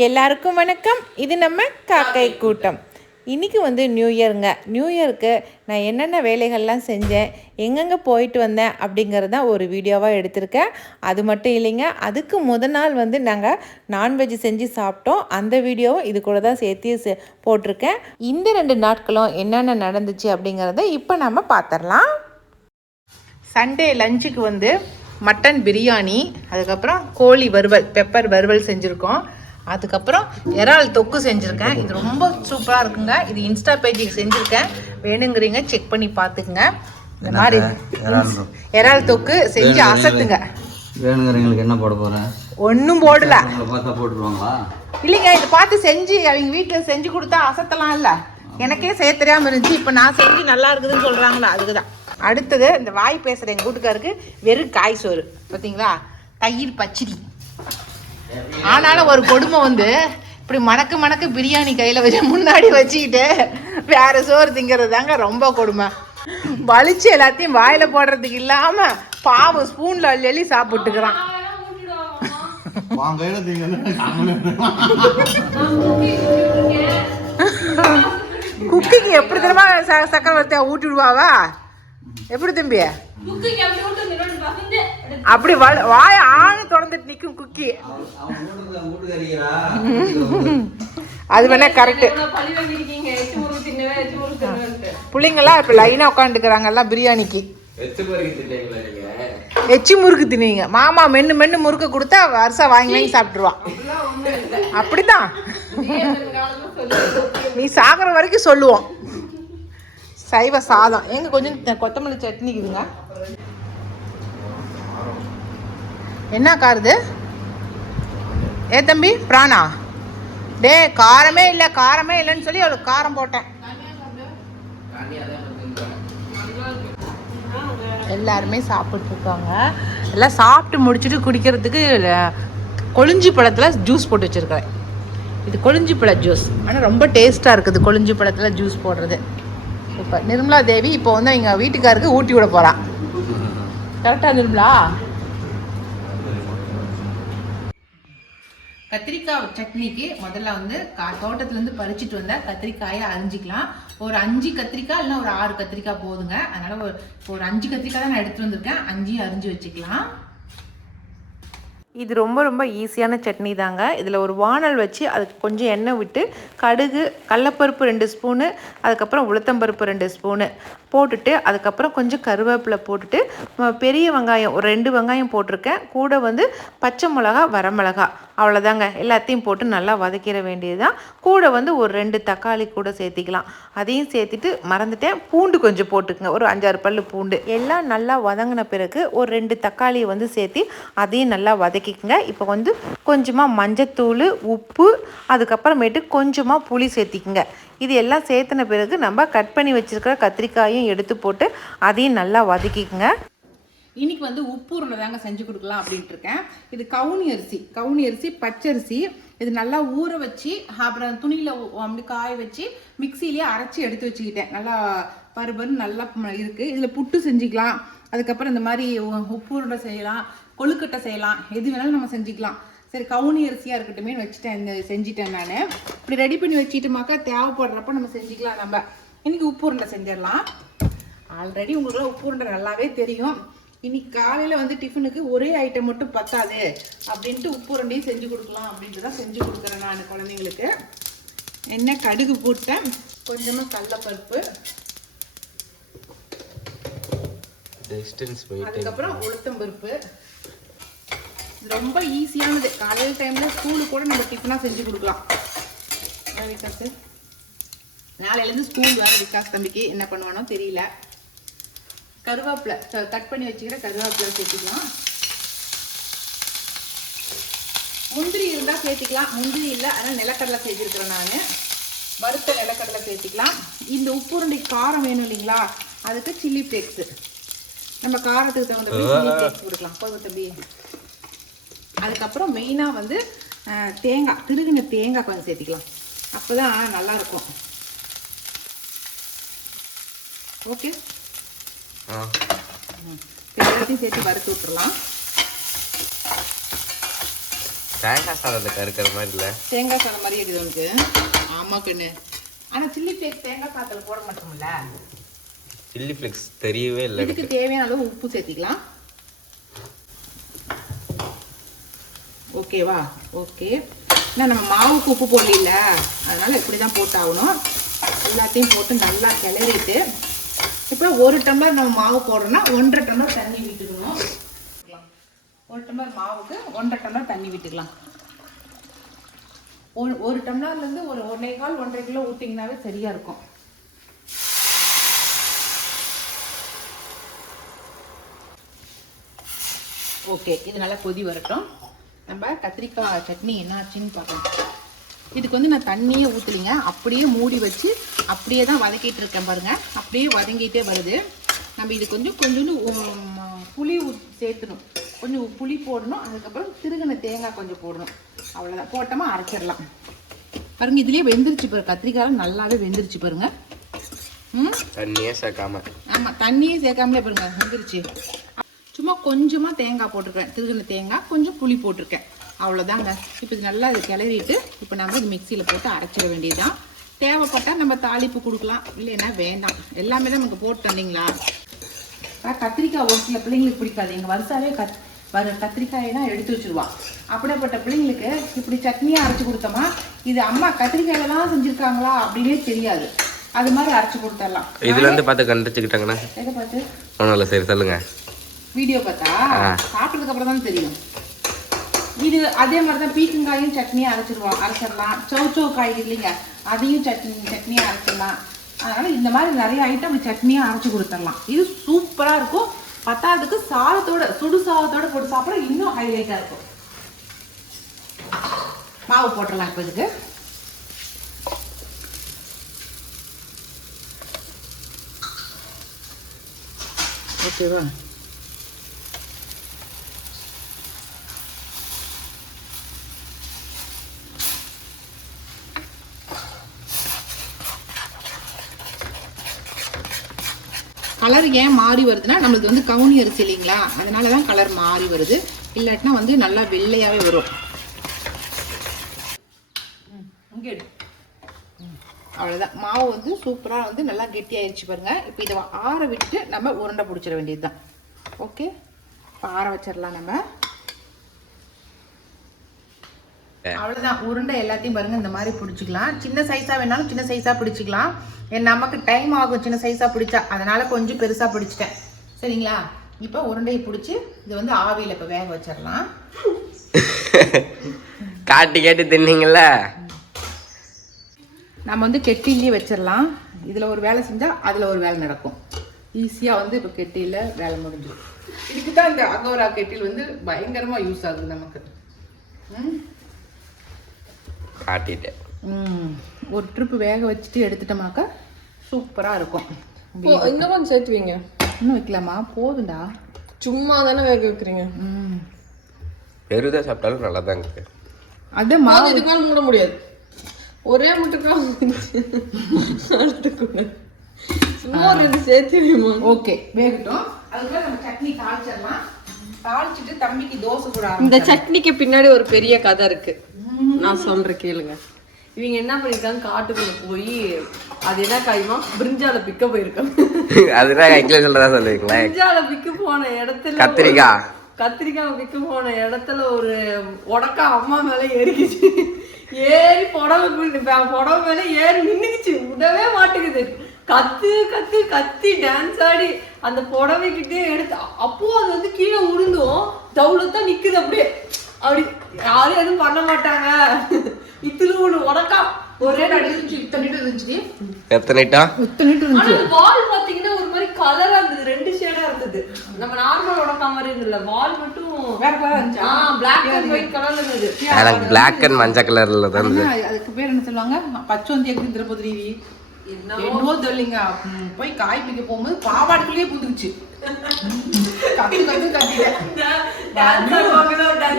எல்லாருக்கும் வணக்கம். இது நம்ம காக்கை கூட்டம். இன்றைக்கி வந்து நியூ இயருங்க. நியூ இயருக்கு நான் என்னென்ன வேலைகள்லாம் செஞ்சேன், எங்கெங்கே போயிட்டு வந்தேன் அப்படிங்கிறது தான் ஒரு வீடியோவாக எடுத்திருக்கேன். அது மட்டும் இல்லைங்க, அதுக்கு முதல் நாள் வந்து நாங்கள் நான்வெஜ் செஞ்சு சாப்பிட்டோம். அந்த வீடியோவும் இது கூட தான் சேர்த்து போட்டிருக்கேன். இந்த 2 நாட்களும் என்னென்ன நடந்துச்சு அப்படிங்கிறத இப்போ நம்ம பார்த்துடலாம். சண்டே லஞ்சுக்கு வந்து மட்டன் பிரியாணி, அதுக்கப்புறம் கோழி வறுவல், பெப்பர் வறுவல் செஞ்சுருக்கோம். அதுக்கப்புறம் இறால் தொக்கு செஞ்சுருக்கேன். இது ரொம்ப சூப்பராக இருக்குங்க. இது இன்ஸ்டா பேஜுக்கு செஞ்சுருக்கேன், வேணுங்கிறீங்க செக் பண்ணி பார்த்துக்குங்க. இந்த மாதிரி இறால் தொக்கு செஞ்சு அசத்துங்க. வேணுங்கிறவங்களுக்கு என்ன போட போகிறேன்? ஒன்றும் போடல. பார்த்தா போட்டுருவாங்களா? இல்லைங்க, இது பார்த்து செஞ்சு அவங்க வீட்டில் செஞ்சு கொடுத்தா அசத்தலாம் இல்லை. எனக்கே செய்ய தெரியாமல் இருந்துச்சு. இப்போ நான் செஞ்சு நல்லா இருக்குதுன்னு சொல்கிறாங்களா, அதுக்கு தான். அடுத்தது இந்த வாய் பேசுகிற எங்கள் வீட்டுக்காருக்கு வெறும் காய் சோறு பார்த்தீங்களா, தயிர் பச்சடி. ஆனாலும் ஒரு கொடுமை வந்து இப்படி மணக்க பிரியாணி கையில் வச்சு முன்னாடி வச்சுக்கிட்டு வேற சோறு திங்கிறது தாங்க ரொம்ப கொடுமை. வலிச்சு எல்லாத்தையும் வாயில போடுறதுக்கு இல்லாம பாவம் ஸ்பூன்ல அள்ளி சாப்பிட்டுக்கிறான். குக்கிக்கு எப்படி தெரியுமா சக்கரை வர்த்தியா ஊட்டி விடுவாவா? எப்படி தம்பி? அப்படி வாய ஆணி தொடர்ந்துட்டு நிற்கும் குக்கி. அது வேணா கரெக்டு. பிள்ளைங்கெல்லாம் இப்போ லைனாக உட்காந்துக்கிறாங்க எல்லாம் பிரியாணிக்கு. எச்சி முறுக்கு தின்னுவீங்க. மாமா மென்னு முறுக்க கொடுத்தா வருஷம் வாங்கி சாப்பிட்டுருவான். அப்படிதான் நீ சாகிற வரைக்கும் சொல்லுவோம். சைவ சாதம் எங்க கொஞ்சம் கொத்தமல்லி சட்னிக்குதுங்க. என்ன காருது ஏ தம்பி பிராணா? டே காரமே இல்லைன்னு சொல்லி அவளுக்கு காரம் போட்டேன். எல்லாருமே சாப்பிட்டு இருக்காங்க. எல்லாம் சாப்பிட்டு முடிச்சுட்டு குடிக்கிறதுக்கு கொழிஞ்சி பழத்தில் ஜூஸ் போட்டு வச்சுருக்கிறேன். இது கொழிஞ்சி பழ ஜூஸ். ஆனால் ரொம்ப டேஸ்ட்டாக இருக்குது கொழிஞ்சி பழத்தில் ஜூஸ் போடுறது. இப்போ நிர்மலா தேவி இப்போ வந்து எங்கள் வீட்டுக்காருக்கு ஊட்டி விட போகிறான். கரெக்டாக நிர்மலா? கத்திரிக்காய் சட்னிக்கு முதல்ல வந்து தோட்டத்துலேருந்து பறிச்சுட்டு வந்தால் கத்திரிக்காயை அரிஞ்சிக்கலாம். ஒரு 5 கத்திரிக்காய் இல்லைனா ஒரு 6 கத்திரிக்காய் போதுங்க. அதனால் ஒரு 5 கத்திரிக்காய் தான் நான் எடுத்துகிட்டு வந்திருக்கேன். 5 அரிஞ்சு வச்சுக்கலாம். இது ரொம்ப ஈஸியான சட்னி தாங்க. இதில் ஒரு வானல் வச்சு அதுக்கு கொஞ்சம் எண்ணெய் விட்டு கடுகு, கடலப்பருப்பு 2 ஸ்பூனு, அதுக்கப்புறம் உளுத்தம்பருப்பு 2 ஸ்பூனு போட்டுட்டு அதுக்கப்புறம் கொஞ்சம் கருவேப்பிலை போட்டுட்டு பெரிய வெங்காயம் ஒரு 2 வெங்காயம் போட்டிருக்கேன். கூட வந்து பச்சை மிளகா, வரமிளகா, அவ்வளோதாங்க. எல்லாத்தையும் போட்டு நல்லா வதக்கிற வேண்டியதுதான். கூட வந்து ஒரு 2 தக்காளி கூட சேர்த்திக்கலாம். அதையும் சேர்த்துட்டு மறந்துட்டேன், பூண்டு கொஞ்சம் போட்டுக்குங்க. ஒரு 5-6 பல்லு பூண்டு. எல்லாம் நல்லா வதங்கின பிறகு ஒரு 2 தக்காளியை வந்து சேர்த்து அதையும் நல்லா வதக்கிக்குங்க. இப்போ வந்து கொஞ்சமாக மஞ்சத்தூள், உப்பு, அதுக்கப்புறமேட்டு கொஞ்சமாக புளி சேர்த்திக்குங்க. இது எல்லாம் சேர்த்துன பிறகு நம்ம கட் பண்ணி வச்சுருக்கிற கத்திரிக்காயும் எடுத்து போட்டு அதையும் நல்லா வதக்கிக்குங்க. இன்றைக்கி வந்து உப்பு உருண்டை தாங்க செஞ்சு கொடுக்கலாம் அப்படின்ட்டு இருக்கேன். இது கவுனி அரிசி பச்சரிசி. இது நல்லா ஊற வச்சு அப்புறம் துணியில் அப்படி காய வச்சு மிக்சியிலேயே அரைச்சி எடுத்து வச்சுக்கிட்டேன். நல்லா பருபருன்னு நல்லா இருக்குது. இதில் புட்டு செஞ்சுக்கலாம். அதுக்கப்புறம் இந்த மாதிரி உப்பு உருண்டை செய்யலாம், கொழுக்கட்டை செய்யலாம், எது வேணாலும் நம்ம செஞ்சுக்கலாம். சரி கவுனி அரிசியாக இருக்கட்டுமே வச்சுட்டேன், செஞ்சுட்டேன் நான். இப்படி ரெடி பண்ணி வச்சுட்டுமாக்கா தேவைப்படுறப்ப நம்ம செஞ்சுக்கலாம். நம்ம இன்றைக்கி உப்பு உருண்டை செஞ்சிடலாம். ஆல்ரெடி உங்களுக்குலாம் உப்பு உருண்டை நல்லாவே தெரியும். இன்னைக்கு காலையில் வந்து டிஃபனுக்கு ஒரே ஐட்டம் மட்டும் பத்தாது அப்படின்ட்டு உப்பு உருண்டையும் செஞ்சு கொடுக்கலாம் அப்படின்ட்டு தான் செஞ்சு கொடுக்குறேன் நான் குழந்தைங்களுக்கு. என்ன கடுகு போட்டேன், கொஞ்சமாக கடலப்பருப்பு, அதுக்கப்புறம் உளுத்தம்பருப்பு. ரொம்ப ஈஸியானது. காலையில் டைமில் ஸ்கூலு கூட நம்ம டிஃபனாக செஞ்சு கொடுக்கலாம். விகாஸ் நாளையிலேருந்து ஸ்கூல் வேறு. விகாஸ் தம்பிக்கு என்ன பண்ணுவானோ தெரியல. கருவேப்பிலை கட் பண்ணி வச்சுக்கிற கருவேப்பிலை சேர்த்துக்கலாம். முந்திரி இருந்தால் சேர்த்துக்கலாம், முந்திரி இல்லை அதனால் நிலக்கடலை சேர்த்துருக்குறேன் நான். வறுத்த நிலக்கடலை சேர்த்துக்கலாம். இந்த உப்பு உருண்டை காரம் வேணும் இல்லைங்களா, அதுக்கு சில்லி ஃப்ளேக்ஸு நம்ம காரத்துக்கு தகுந்தபடி சில்லி ஃப்ளேக்ஸ் கொடுக்கலாம். போதும் தம்பி. அதுக்கப்புறம் மெயினாக வந்து தேங்காய், திருகின தேங்காய் கொஞ்சம் சேர்த்திக்கலாம். அப்போ தான் நல்லாயிருக்கும். ஓகே, எல்லாத்தையும் சேர்த்து வறுத்து விட்டுறலாம். தேங்காய் சாதத்துக்கு இருக்கிற மாதிரி இல்லை. தேங்காய் சாதம் மாதிரி இருக்குது உனக்கு. ஆமாம் கண்ணு. ஆனால் சில்லி ஃப்ளேக்ஸ் தேங்காய் சாதத்தில் போட மாட்டோம்ல. சில்லி ஃப்ளேக்ஸ் தெரியவே இல்லை. இதுக்கு தேவையான அளவு உப்பு சேர்த்திக்கலாம். ஓகேவா? ஓகே. ஏன்னா நம்ம மாவுக்கு உப்பு போடல, அதனால் இப்படி தான் போட்டாகணும். எல்லாத்தையும் போட்டு நல்லா கிளறிட்டு இப்போ 1 டம்ளர் நம்ம மாவு போடுறோம்னா 1.5 டம்ளர் தண்ணி விட்டுக்கணும். 1 டம்ளர் மாவுக்கு 1.5 டம்ளர் தண்ணி விட்டுக்கலாம். ஒரு டம்ளர்லேருந்து ஒரு 1.25 கிலோ ஊற்றிங்கனாவே சரியாக இருக்கும். ஓகே, இது நல்லா கொதி வரட்டும். நம்ம கத்திரிக்காய் சட்னி என்ன ஆச்சுன்னு பார்க்கலாம். இதுக்கு வந்து நான் தண்ணியே ஊற்றலிங்க, அப்படியே மூடி வச்சு அப்படியே தான் வதக்கிட்டு இருக்கேன் பாருங்கள். அப்படியே வதங்கிட்டே வருது. நம்ம இது கொஞ்சோண்டு புளி சேர்த்துணும். கொஞ்சம் புளி போடணும். அதுக்கப்புறம் திருகின தேங்காய் கொஞ்சம் போடணும். அவ்வளோதான். போட்டோமா அரைச்சிடலாம். பாருங்க, இதுலேயே வெந்துருச்சு பாருங்க. கத்திரிக்காய் நல்லாவே வெந்துருச்சு பாருங்க. தண்ணியே சேர்க்காம. ஆமாம், தண்ணியே சேர்க்காமலே பாருங்க வெந்துருச்சு. சும்மா கொஞ்சமாக தேங்காய் போட்டிருக்கேன். திருகின தேங்காய், கொஞ்சம் புளி போட்டிருக்கேன். அவ்வளோதாங்க. இப்போ இது நல்லா இது கிளறிட்டு இப்போ நம்ம இது மிக்சியில் போட்டு அரைச்சிட வேண்டியதுதான். தேவைப்பட்டால் நம்ம தாளிப்பு கொடுக்கலாம், இல்லைன்னா வேண்டாம். எல்லாமே தான் நமக்கு போட்டு தந்தீங்களா. கத்திரிக்காய் ஒரு சில பிள்ளைங்களுக்கு பிடிக்காது. எங்கள் வருஷாவே கத்திரிக்காயெல்லாம் எடுத்து வச்சுருவான். அப்படிப்பட்ட பிள்ளைங்களுக்கு இப்படி சட்னியாக அரைச்சி கொடுத்தோமா, இது அம்மா கத்திரிக்காயில தான் செஞ்சுருக்காங்களா அப்படின்னே தெரியாது. அது மாதிரி அரைச்சி கொடுத்துடலாம். இதுலேருந்து பார்த்து கண்டுச்சுக்கிட்டாங்கண்ணா. எதை பார்த்து? ஒன்றும் இல்லை, சரி சொல்லுங்க. வீடியோ பார்த்தா சாப்பிட்டதுக்கு அப்புறம் தான் தெரியும். இது அதே மாதிரி தான் பீக்கங்காயும் சட்னியாக அரைச்சிடலாம். சௌச்சௌ காய் இல்லைங்க, அதையும் சட்னியாக அரைச்சிடலாம். அதனால் இந்த மாதிரி நிறைய ஐட்டம் சட்னியாக அரைச்சி கொடுத்துடலாம். இது சூப்பராக இருக்கும். பத்தாவதுக்கு சாதத்தோட, சுடு சாதத்தோட போட்டு சாப்பிட இன்னும் ஹைலைட்டாக இருக்கும். மாவு போட்டுடலாம் இப்போ இதுக்கு. ஓகேவா? கலர் ஏன் மாறி வருதுன்னா, நம்மளுக்கு வந்து கவுனி அரிசி இல்லைங்களா, அதனால தான் கலர் மாறி வருது. இல்லாட்டினா வந்து நல்லா வெள்ளையாகவே வரும். அவ்வளோதான். மாவு வந்து சூப்பராக வந்து நல்லா கெட்டியாயிருச்சு பாருங்க. இப்போ இதை ஆற விட்டுட்டு நம்ம உருண்டை பிடிச்சிட வேண்டியது தான். ஓகே, இப்போ ஆற வச்சிடலாம் நம்ம. அவ்வளோதான். உருண்டை எல்லாத்தையும் பாருங்க இந்த மாதிரி பிடிச்சிக்கலாம். சின்ன சைஸாக வேணாலும் சின்ன சைஸாக பிடிச்சிக்கலாம். நமக்கு டைம் ஆகும் சின்ன சைஸாக பிடிச்சா, அதனால கொஞ்சம் பெருசாக பிடிச்சிட்டேன். சரிங்களா? இப்போ உருண்டையை பிடிச்சி இது வந்து ஆவியில் இப்போ வேக வச்சிடலாம். காட்டி கேட்டு தின்னீங்கள. நம்ம வந்து கெட்டிலேயே வச்சிடலாம். இதில் ஒரு வேலை செஞ்சால் அதில் ஒரு வேலை நடக்கும். ஈஸியாக வந்து இப்போ கெட்டியில் வேலை முடிஞ்சிடும். இதுக்கு தான் இந்த அகோரா கெட்டில் வந்து பயங்கரமாக யூஸ் ஆகுது நமக்கு. காட்டிட்டேன். ஒரு ட்ரிப்பு வேக வச்சுட்டு எடுத்துட்டோமாக்கா சூப்பராக இருக்கும். இன்னும் கொஞ்சம் சேர்த்துவீங்க. இன்னும் வைக்கலாமா? போதுண்டா, சும்மா தானே வேக வைக்கிறீங்க. பெருதாக சாப்பிட்டாலும் நல்லா தான் இருக்கு. அது மாவு இதுக்கு மேலே மூட முடியாது. ஒரே முட்டைக்காக சும்மா 2 சேர்த்துவீங்க. ஓகே, வேகட்டும். அதுக்குள்ள நம்ம சட்னி தாளிச்சிடலாம். தாளிச்சிட்டு தம்பிக்கு தோசை கூட. இந்த சட்னிக்கு பின்னாடி ஒரு பெரிய கதை இருக்கு, நான் சொல்றேன் கேளுங்க. இவங்க என்ன பண்ணிருக்காங்க, காட்டுக்குள்ள போய் அது என்ன காயுமா பிரிஞ்சால பிக்க போயிருக்காங்க. அதுதான் இங்கிலீஷ் சொல்றதா சொல்லுவீங்களா? பிரிஞ்சால பிக்க போன இடத்துல கத்திரிக்காய் பிக்க போன இடத்துல ஒரு உடக்கா அம்மா மேல ஏறிக்கிச்சு. ஏறி புடவை மேல ஏறி நின்னுக்குச்சு. விடவே மாட்டேங்குது. கத்தி டான்ஸ் ஆடி அந்த புடவைக்கிட்டே எடுத்து, அப்போ அது வந்து கீழே உருந்தும் தவுளத்தான் நிக்குது. அப்படியே அப்படி யாரும் எதுவும் பண்ண மாட்டாங்க. இத்திலும் ஒண்ணு உடக்கா ஒரே நடிச்சு இத்தனைட்டு இருந்துச்சு. வால் பாத்தீங்கன்னா ஒரு மாதிரி கலரா இருந்தது, 2 ஷேடா இருந்தது. நம்ம நார்மல் உடக்கா மாதிரி இருந்ததுல, வால் மட்டும் வேற கலரா இருந்துச்சு. பிளாக் அண்ட் ஒயிட் கலர்ல இருந்தது. எனக்கு பிளாக் அண்ட் மஞ்சள் கலர்ல தான் இருந்தது. அதுக்கு பேர் என்ன சொல்லுவாங்க? பச்சோந்தி எங்க திருப்பதி என்னவோ தெரியலங்க. போய் காய் பிக்க போகும்போது பாவாடுக்குள்ளேயே புந்துக்குச்சு.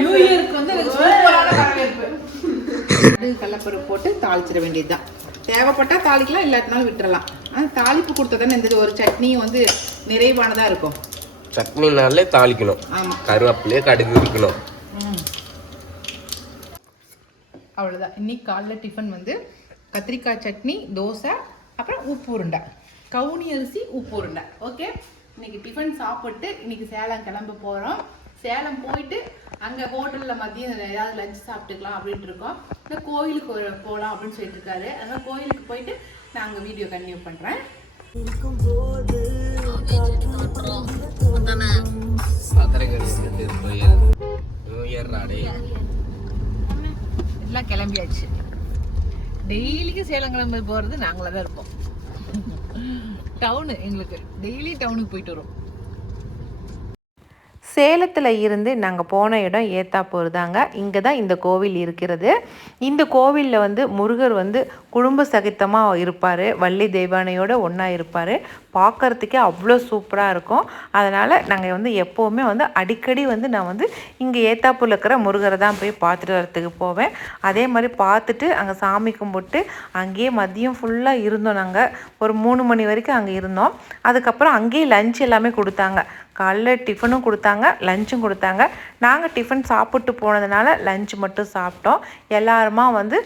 நியூ இயருக்கு வந்து சூப்பரான வரவேற்பு. கடலைப்பருப்பு போட்டு தாளிச்சிட வேண்டியதுதான். தேவைப்பட்டா தாளிக்கலாம், இல்லாட்டினாலும் விட்டுறலாம். தாளிப்பு கொடுத்ததானே இந்த ஒரு சட்னியும் வந்து நிறைவானதா இருக்கும். சட்னினாலே தாளிக்கணும். ஆமா, கருவேப்பிலையே கடுகு இருக்கணும். அவ்வளோதான். இன்னைக்கு காலைல டிஃபன் வந்து கத்திரிக்காய் சட்னி, தோசை, அப்புறம் உப்பு உருண்டை, கவுனி அரிசி உப்பு உருண்டை. ஓகே, இன்னைக்கு டிஃபன் சாப்பிட்டு இன்னைக்கு சேலம் கிளம்ப போகிறோம். சேலம் போயிட்டு அங்கே ஹோட்டலில் மதியம் ஏதாவது லஞ்ச் சாப்பிட்டுக்கலாம் அப்படின்ட்டு இருக்கோம். இல்லை கோயிலுக்கு போகலாம் அப்படின்னு சொல்லிட்டு இருக்காரு. அதனால் கோயிலுக்கு போயிட்டு நான் அங்கே வீடியோ கண்டினியூ பண்ணுறேன். எல்லாம் கிளம்பியாச்சு. டெய்லிக்கும் சேலம் கிளம்பி போகிறது நாங்களாக தான் இருப்போம். டவுனு எங்களுக்கு டெய்லி டவுனுக்கு போயிட்டு வரோம். சேலத்தில் இருந்து நாங்கள் போன இடம் ஏத்தாப்பூர் தாங்க. இங்கே தான் இந்த கோவில் இருக்கிறது. இந்த கோவிலில் வந்து முருகர் வந்து குடும்ப சகிதமாக இருப்பார், வள்ளி தெய்வானையோடு ஒன்றா இருப்பார். பார்க்குறதுக்கே அவ்வளோ சூப்பராக இருக்கும். அதனால் நாங்கள் வந்து எப்போவுமே வந்து அடிக்கடி வந்து நான் வந்து இங்கே ஏத்தாப்பூரில் இருக்கிற முருகரை தான் போய் பார்த்துட்டு வரத்துக்கு போவேன். அதே மாதிரி பார்த்துட்டு அங்கே சாமி கும்பிட்டு அங்கேயே மதியம் ஃபுல்லாக இருந்தோம். நாங்கள் ஒரு 3 மணி வரைக்கும் அங்கே இருந்தோம். அதுக்கப்புறம் அங்கேயே லஞ்ச் எல்லாமே கொடுத்தாங்க. காலைல டிஃபனும் கொடுத்தாங்க, லஞ்சும் கொடுத்தாங்க. நாங்கள் டிஃபன் சாப்பிட்டு போனதுனால லஞ்ச் மட்டும் சாப்பிட்டோம். எல்லாருமா வந்து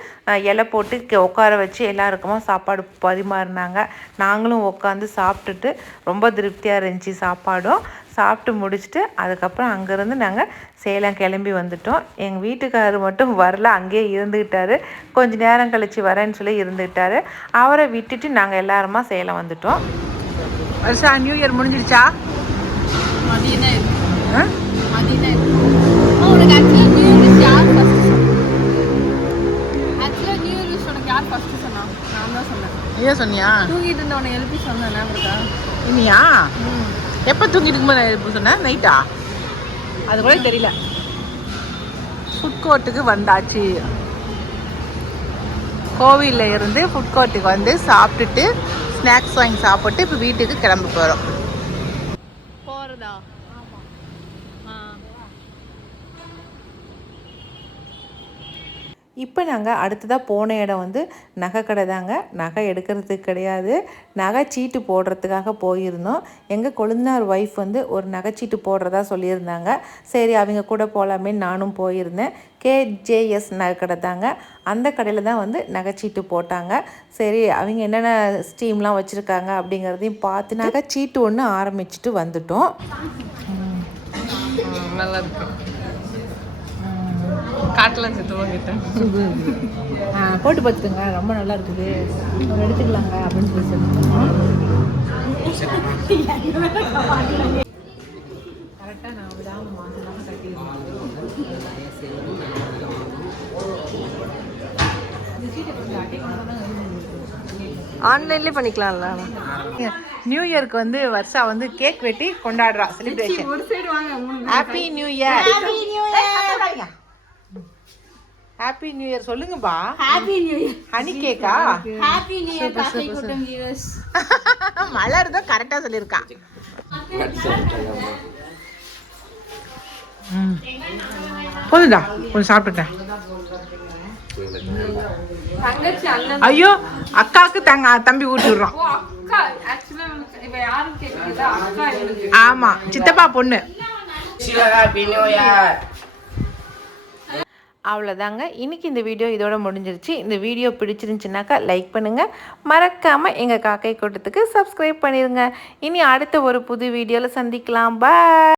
இலை போட்டு உட்கார வச்சு எல்லாருக்குமா சாப்பாடு பரிமாறினாங்க. நாங்களும் உட்காந்து சாப்பிட்டுட்டு ரொம்ப திருப்தியாக இருந்துச்சு சாப்பாடும். சாப்பிட்டு முடிச்சுட்டு அதுக்கப்புறம் அங்கேருந்து நாங்கள் சேலம் கிளம்பி வந்துட்டோம். எங்கள் வீட்டுக்காரர் மட்டும் வரல, அங்கேயே இருந்துக்கிட்டாரு. கொஞ்சம் நேரம் கழித்து வரேன்னு சொல்லி இருந்துக்கிட்டாரு. அவரை விட்டுட்டு நாங்கள் எல்லாருமா சேலம் வந்துட்டோம். வருஷா நியூ இயர் முடிஞ்சிடுச்சா? சொன்னியா? தூங்கிட்டு இருந்தவனை எழுப்பி சொன்னேன். இனியா எப்போ தூங்கிட்டு இருக்கும்போது நான் எழுப்பி சொன்னேன்? நைட்டா? அது கூட தெரியல. ஃபுட் கோர்ட்டுக்கு வந்தாச்சு. கோவிலில் இருந்து ஃபுட் கோர்ட்டுக்கு வந்து சாப்பிட்டுட்டு ஸ்நாக்ஸ் வாங்கி சாப்பிட்டு இப்போ வீட்டுக்கு கிளம்ப போகிறோம். போகிறதா? இப்போ நாங்கள் அடுத்ததாக போன இடம் வந்து நகை கடை தாங்க. நகை எடுக்கிறதுக்கு கிடையாது, நகை சீட்டு போடுறதுக்காக போயிருந்தோம். எங்கள் கொழுந்தனார் ஒய்ஃப் வந்து ஒரு நகைச்சீட்டு போடுறதா சொல்லியிருந்தாங்க. சரி அவங்க கூட போகலாமே நானும் போயிருந்தேன். KJS நகை கடை தாங்க. அந்த கடையில் தான் வந்து நகைச்சீட்டு போட்டாங்க. சரி அவங்க என்னென்ன ஸ்டீம்லாம் வச்சுருக்காங்க அப்படிங்கிறதையும் பார்த்து நகைச்சீட்டு ஒன்று ஆரம்பிச்சுட்டு வந்துட்டோம். நல்லா இருக்கு. காட்டலாம் சேர்த்துவாங்கிட்டேன். போட்டு பார்த்துங்க, ரொம்ப நல்லா இருக்குது, ஒரு எடுத்துக்கலாங்க அப்படின்னு சொல்லி சொல்லுங்க. கரெக்டாக நான் விடாமல் மாதம் கட்டிடுவேன். ஆன்லைன்லேயே பண்ணிக்கலாம்ல. நியூ இயருக்கு வந்து வருஷா வந்து கேக் வெட்டி கொண்டாடுறா, செலிப்ரேஷன். ஒரு சைடு வாங்க. Happy new year. Happy new year. Happy new year சொல்லுங்கப்பா. Happy new year. ஹனி கேக்கா? ஹாப்பி நியூ இயர் காக்கை கூட்டம் வியூவர்ஸ். மலர் தான் கரெக்டா சொல்லிருக்கா. போதுடா, கொஞ்சம் சாப்பிட்டுட்டேன். தங்கச்சி அண்ணன். ஐயோ அக்காவுக்கு தம்பி ஊட்டி விடுறோம். அக்கா ஆக்சுவலா இவ யாரும் கேக்குதா? அக்கா இவளுக்கு. ஆமா, சித்தப்பா பொண்ணு. அவ்வளோதாங்க, இன்றைக்கி இந்த வீடியோ இதோட முடிஞ்சிருச்சு. இந்த வீடியோ பிடிச்சிருந்துச்சுனாக்கா லைக் பண்ணுங்கள், மறக்காமல் எங்கள் காக்கை கூட்டத்துக்கு சப்ஸ்கிரைப் பண்ணிடுங்க. இனி அடுத்த ஒரு புது வீடியோவில் சந்திக்கலாம். பாய்.